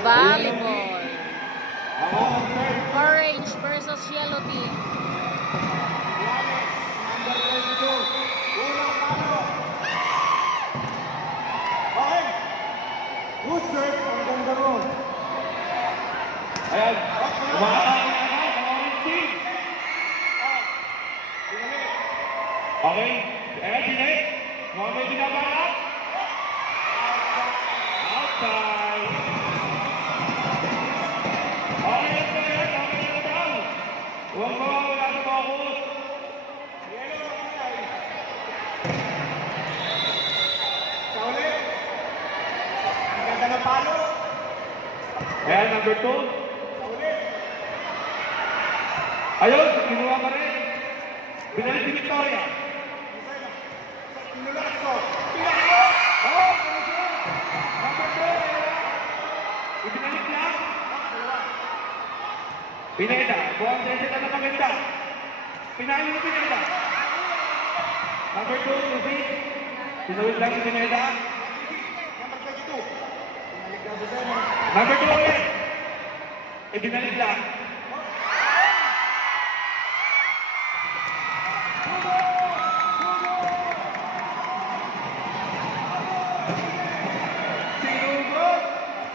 Volleyball. Orange versus yellow team. Good serve, ang ganda mo. Ayan, umakakang na ang orange team. Okay, ayan, Sinek. Mukhang may binabalak. Outside. Okay, okay na daw. Huwag mawawala sa focus. Sa ulit. Ang ganda ng palo. Ayan, number 2. Sa ulit. Ayun, kinuha ka rin. Binalik si Victoria. Pinulas ko. Oh, number 2. Ibinalik lang. Pineda, buwang session na maganda. Pinahin mo Pineda. Number 2, Susi. Sinawid lang si Pineda. Number 22. Pinalik daw sa seno. Number 2 ulit. Ibinalik lang.